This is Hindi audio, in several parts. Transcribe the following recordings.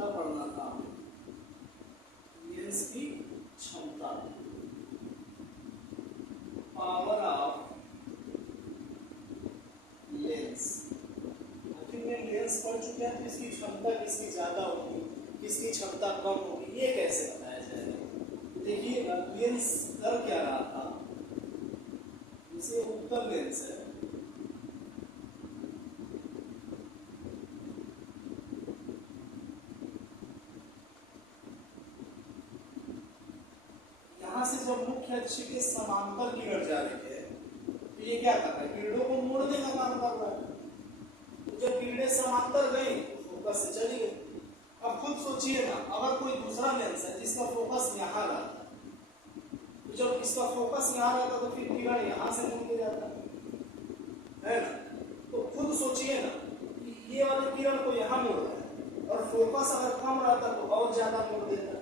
क्या पढ़ना था, लेंस की क्षमता, पावर ऑफ लेंस। आखिर में लेंस पढ़ चुके हैं तो इसकी क्षमता किसकी ज्यादा होगी, किसकी क्षमता कम होगी, ये कैसे बताया जाएगा। देखिए लेंस कर क्या रहा था, इसे उत्तल लेंस है, यहां से जब मुख्य अक्ष के समांतर किरण जा रही है तो ये क्या कर रहा है, किरणों को मोड़ने का काम कर रहा है। तो जब किरणें समांतर गई तो फोकस से चली गई। अब खुद सोचिए ना, अगर कोई दूसरा लेंस है जिसका फोकस यहाँ रहता, तो जब इसका फोकस यहाँ रहता तो फिर किरण यहाँ से मुड़ के जाता है ना। तो खुद सोचिए ना कि ये वाले किरण को यहाँ मोड़ रहा है और फोकस अगर कम रहता तो और ज्यादा मोड़ देता है।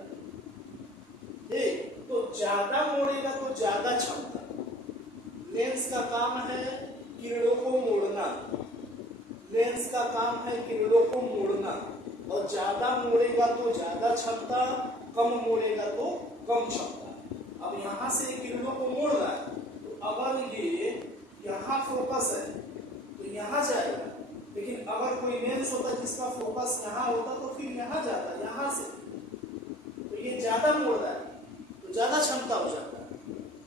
ठीक, तो ज्यादा मोड़ेगा तो ज्यादा क्षमता। लेंस का काम है किरणों को मोड़ना, लेंस का काम है किरणों को मोड़ना, और ज्यादा मोड़ेगा तो ज्यादा क्षमता, कम मोड़ेगा तो कम क्षमता। अब यहां से किरणों को मोड़ रहा है, तो अगर ये यहाँ फोकस है तो यहाँ जाएगा, लेकिन अगर कोई लेंस होता जिसका फोकस यहाँ होता तो फिर यहाँ जाता, यहाँ से। तो ये ज्यादा मोड़ रहा है तो ज्यादा क्षमता हो जाता है,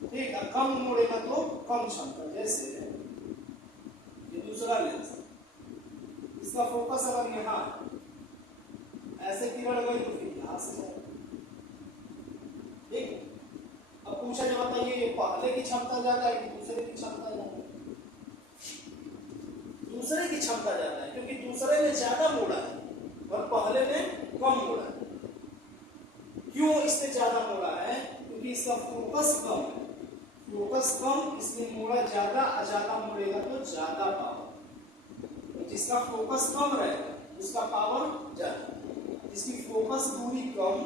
ठीक है। कम मोड़ेगा तो कम क्षमता। जैसे ये दूसरा लेंस, इसका फोकस अगर यहाँ ऐसे किरण गई तो फिर यहाँ से जाएगा, ठीक। अब पूछा जाता है ये पहले की क्षमता ज्यादा है कि दूसरे की क्षमता ज्यादा है। दूसरे की क्षमता ज्यादा है क्योंकि दूसरे ने ज्यादा मोड़ा है और पहले ने कम मोड़ा है। क्यों इसने ज्यादा मोड़ा है, क्योंकि इसका फोकस कम है, फोकस कम इसलिए मोड़ा ज्यादा, ज्यादा मोड़ेगा तो ज्यादा पावर। तो जिसका फोकस कम रहेगा उसका पावर ज्यादा, जिसकी फोकस दूरी कम,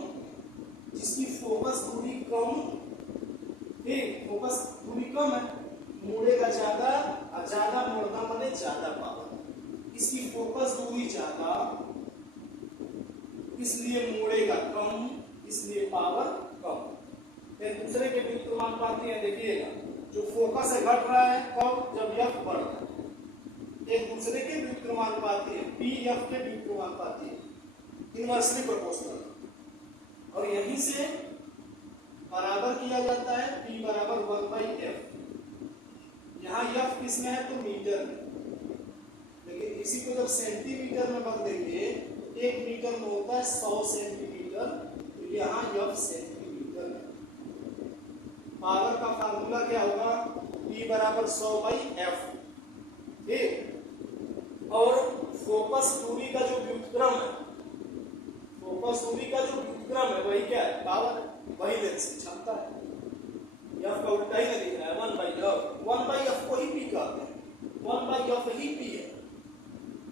जिसकी फोकस दूरी कम, ठीक, फोकस दूरी कम है, मोड़ेगा ज्यादा, और ज्यादा मोड़ना माने ज्यादा पावर। इसकी फोकस दूरी ज्यादा इसलिए मोड़ेगा कम, इसलिए पावर कम। फिर दूसरे के व्युत्क्रमानुपाती है, देखिएगा जो फोकस है घट रहा है कब, जब एफ बढ़ रहा है। एक दूसरे के व्युत्क्रमानुपाती है, पी एफ के व्युत्क्रमानुपाती है, इनवर्सली प्रोपोर्शनल। और यहीं से बराबर किया जाता है P बराबर 1/f। यहाँ f किसमें है तो मीटर में, लेकिन इसी को जब सेंटीमीटर में बदल देंगे, 1 मीटर में होता है 100 सेंटीमीटर, तो यहाँ f सेंटीमीटर है। पावर का फार्मूला क्या होगा, P बराबर 100/f, ठीक। और फोकस दूरी का जो व्युत्क्रम है, फोकस दूरी का जो व्युत्क्रम है वही क्या है, पावर, वही लेंस की क्षमता है। f का उल्टा ही नहीं दिख रहा है, 1/f, 1/f को ही P कहते हैं, 1/f ही P है।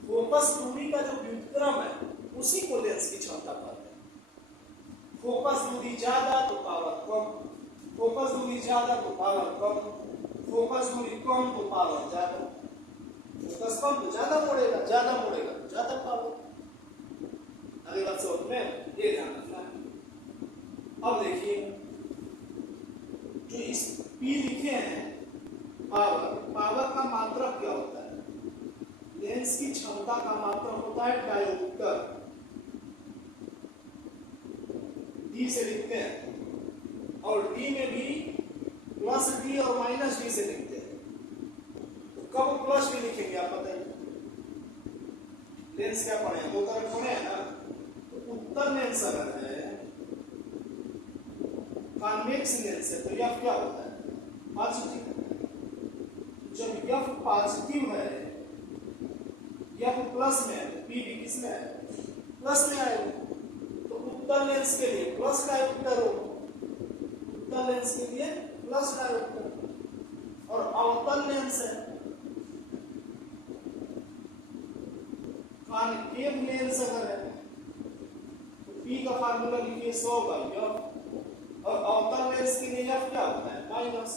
फोकस दूरी का जो व्युत्क्रम है उसी को लेंस की क्षमता कहते हैं। फोकस दूरी ज्यादा तो पावर कम, फोकस दूरी ज्यादा तो पावर कम, फोकस दूरी कम तो पावर ज्यादा। फोकस कम तो ज्यादा मोड़ेगा, ज्यादा मोड़ेगा तो ज्यादा पावर। अगली बात समझ में, ये ध्यान रखना है। अब देखिए जो इस P लिखे हैं पावर, पावर का मात्रक क्या होता है, लेंस की क्षमता का मात्रक होता है डायोप्टर, D से लिखते हैं, और D में भी प्लस D और माइनस D से लिखते हैं। तो कब प्लस D लिखेंगे आप बताइए, लेंस क्या पढ़े, दो तरफ पढ़े हैं ना। तो उत्तल लेंस अगर है, कॉन्वेक्स लेंस है, तो F क्या होता है, पॉजिटिव। जब F पॉजिटिव है, F प्लस में है, तो P भी किस में है, प्लस में आएगा। तो उत्तल लेंस के लिए प्लस डायोप्टर हो, उत्तल लेंस के लिए प्लस डायोप्टर। और अवतल लेंस है, कॉनकेव लेंस अगर है तो P का फार्मूला लिखिए 100/f, और अवतल लेंस के लिए F क्या होता है, माइनस।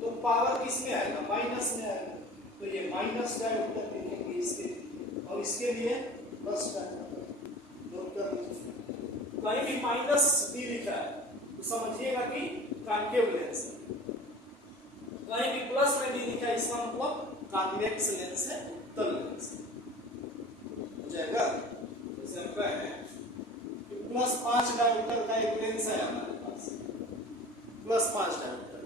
तो पावर किस में आएगा, माइनस में आएगा। तो ये माइनस डायोप्टर लिखेंगे इसके लिए, और इसके लिए प्लस डायोप्टर। तो कहीं भी माइनस डी लिखा है तो समझिएगा कि कॉन्केव लेंस है, कहीं भी प्लस में डी लिखा है इसका मतलब कॉन्वेक्स लेंस है, उत्तल लेंस है। हो जाएगा। जैसे हम कहें कि +5 डायोप्टर का एक लेंस है हमारे पास, +5 डायोप्टर,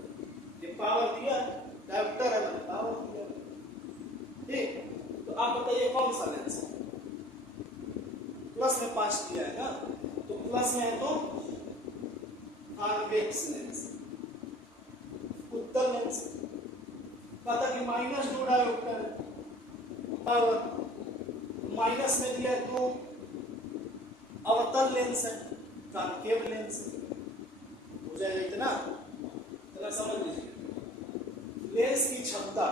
ये पावर दिया है, डायोप्टर है मैंने पावर दिया, ठीक। तो आप बताइए कौन सा लेंस है? प्लस में 5 दिया है ना, तो प्लस में है तो कॉन्वेक्स लेंस, उत्तल लेंस। पता कि -2 डायोप्टर है, पावर माइनस में दिया है तो अवतल लेंस है, कॉन्केव लेंस है। हो जाएगा इतना, जरा समझ लीजिए। लेंस की क्षमता,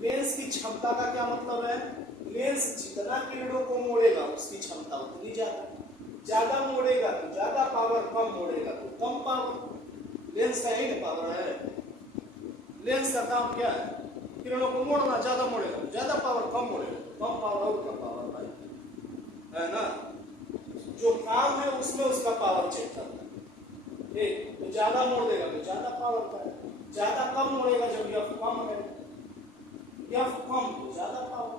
लेंस की क्षमता का क्या मतलब है? लेंस जितना किरणों को मोड़ेगा उसकी क्षमता उतनी ज्यादा, ज्यादा मोड़ेगा तो ज्यादा पावर, कम मोड़ेगा तो कम पावर। लेंस का यही पावर है। लेंस का काम क्या है? किरणों को मोड़ना, ज्यादा मोड़ेगा तो ज्यादा पावर, कम मोड़ेगा तो कम पावर और कम पावर, भाई है ना। जो काम है उसमें उसका पावर चेक करना है, ठीक। तो ज्यादा मोड़ देगा तो ज्यादा पावर का है, ज्यादा कम मोड़ेगा जब यफ कम है, यफ कम तो ज्यादा पावर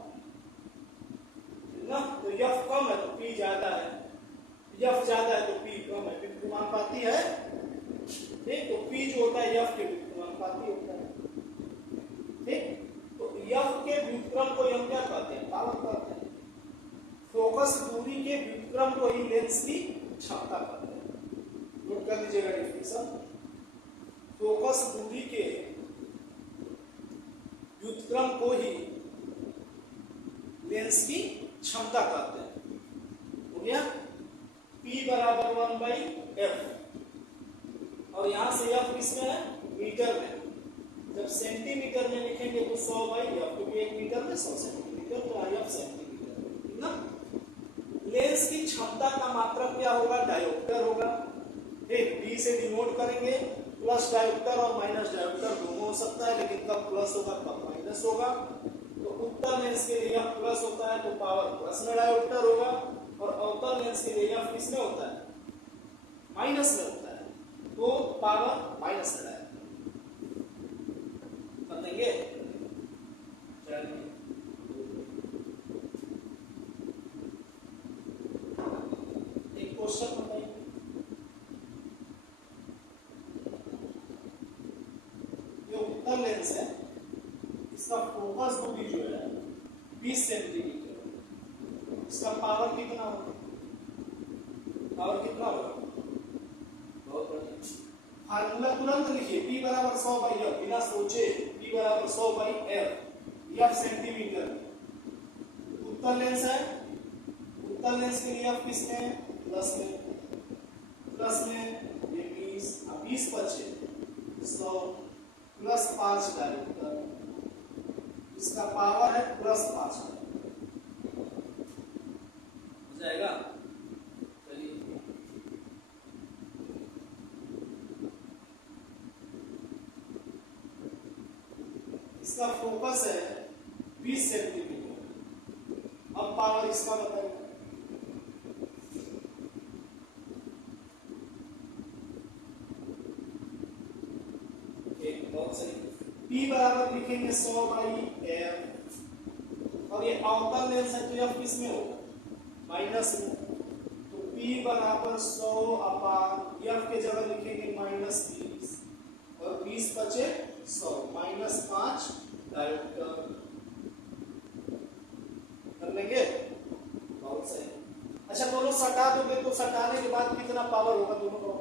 ना। तो यफ कम है तो पी ज्यादा है, यफ ज्यादा है तो पी कम है, व्युत्क्रमानुपाती है, ठीक। तो पी जो होता है यफ के व्युत्क्रमानुपाती होता है, ठीक। तो यफ के व्युत्क्रम को हम क्या कहते हैं? पावर कहते हैं। फोकस दूरी के व्युत्क्रम को ही लेंस की क्षमता कहते हैं। नोट कर लीजिएगा डेफिनेशन। फोकस दूरी के व्युत्क्रम को ही लेंस की क्षमता कहते हैं। हो गया। P बराबर 1/f, और यहां से f किसमें है? मीटर में। जब सेंटीमीटर में लिखेंगे तो 100/f, क्योंकि 1 मीटर में 100 सेंटीमीटर, तो f सेंटीमीटर ना। लेंस की क्षमता का मात्रक क्या होगा? डायोप्टर होगा, ठीक। B से डिनोट करेंगे, प्लस डायोप्टर और माइनस डायोप्टर दोनों हो सकता है, लेकिन कब प्लस होगा कब माइनस होगा। तो उत्तल लेंस के लिए यह प्लस होता है तो पावर प्लस में डायोप्टर होगा, और अवतल लेंस के लिए यह किसमें होता है? माइनस में होता है, तो पावर माइनस में डायोप्टर। समझेंगे? एक क्वेश्चन बताइए। ये उत्तल लेंस है, इसका फोकस दूरी जो है 20 सेंटीमीटर, इसका पावर कितना होगा? पावर कितना होगा? बहुत बढ़िया। फार्मूला तुरंत लिखिए, P बराबर 100/f, बिना सोचे P बराबर 100/f, f सेंटीमीटर। उत्तल लेंस है, उत्तल लेंस के लिए f किसमें है? प्लस में, प्लस में ये 20, 20 बचे 100 प्लस 5 डायोप्टर, इसका पावर है +5 हो जाएगा। चलिए इसका फोकस है 20 सेंटीमीटर। अब पावर इसका बताइए। बहुत सही। P बराबर लिखेंगे 100/f, और ये अवतल लेंस है तो f किस में होगा? माइनस में। तो P बराबर 100/f के जगह लिखेंगे -20, और 20 बचे 100, -5 डायोप्टर। कर लेंगे? बहुत सही। अच्छा, दोनों सटा दोगे तो सटाने के बाद कितना पावर होगा? दोनों का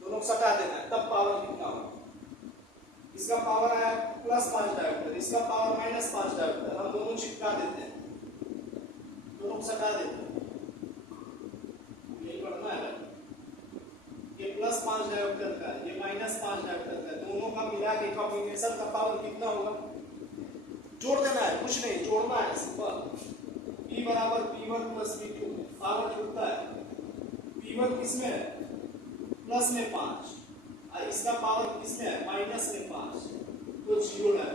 दोनों सटा देना है, तब पावर कितना होगा? इसका पावर आया +5 डायोप्टर, इसका पावर -5 डायोप्टर। हम दोनों चिपका देते हैं, दोनों सटा देते हैं, यही पढ़ना है। ये +5 डायोप्टर का, ये -5 डायोप्टर का, दोनों का मिला के कॉम्बिनेशन का पावर कितना होगा? जोड़ देना है, कुछ नहीं, जोड़ना है सिंपल। P बराबर P1 + P2, पावर जुड़ता है। P1 किसमें है? प्लस में 5, और इसका पावर किसमें है? माइनस में 5, तो 0 है।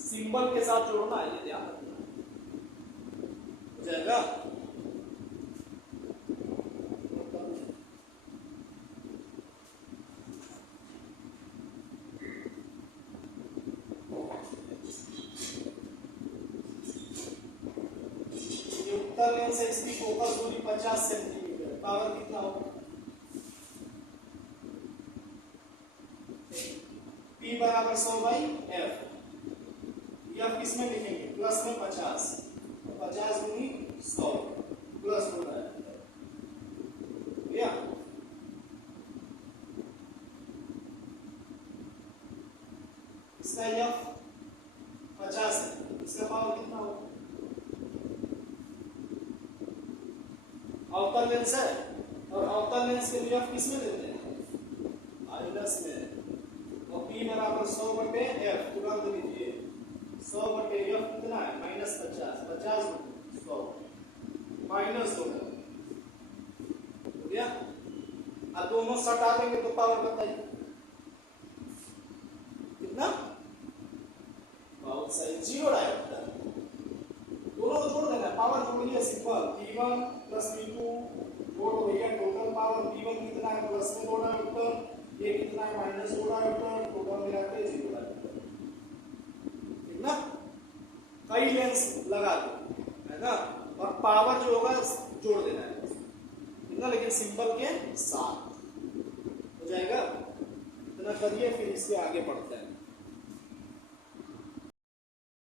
सिंबल के साथ जोड़ना है, ये ध्यान रखना। हो जाएगा? उत्तर लेंस से इसकी फोकस दूरी 50 सेंटीमीटर, पावर कितना होगा? P बराबर 100 बाई F। F किसमें लिखेंगे? प्लस में 50, तो 50 गुनी 100 प्लस हो रहा है भैया। इसका F 50 है, इसका पावर कितना होगा? अवतल लेंस है, और अवतल लेंस के लिए F किसमें देते हैं? माइनस में। और P बराबर 100 बटे F, तुरंत लीजिए 100 बटे F कितना है? माइनस 50, 50 बटे 100 माइनस होगा भैया। अब दोनों सटा देंगे तो पावर बताइए कितना? बहुत सही, 0 आएगा। दोनों को जोड़ देना, पावर जोड़िए सिंपल। P1 प्लस P2 जोड़ दो भैया, टोटल पावर P1 कितना है? प्लस में 2 डायोप्टर, ये कितना है? माइनस 2 डायोप्टर, टोटल मिला के 0 डायोप्टर, ठीक ना? कई लेंस लगा दो, है ना, और पावर जो होगा जोड़ देना है, ठीक ना, लेकिन सिंबल के साथ हो जाएगा। इतना करिए, फिर इसके आगे बढ़ते हैं।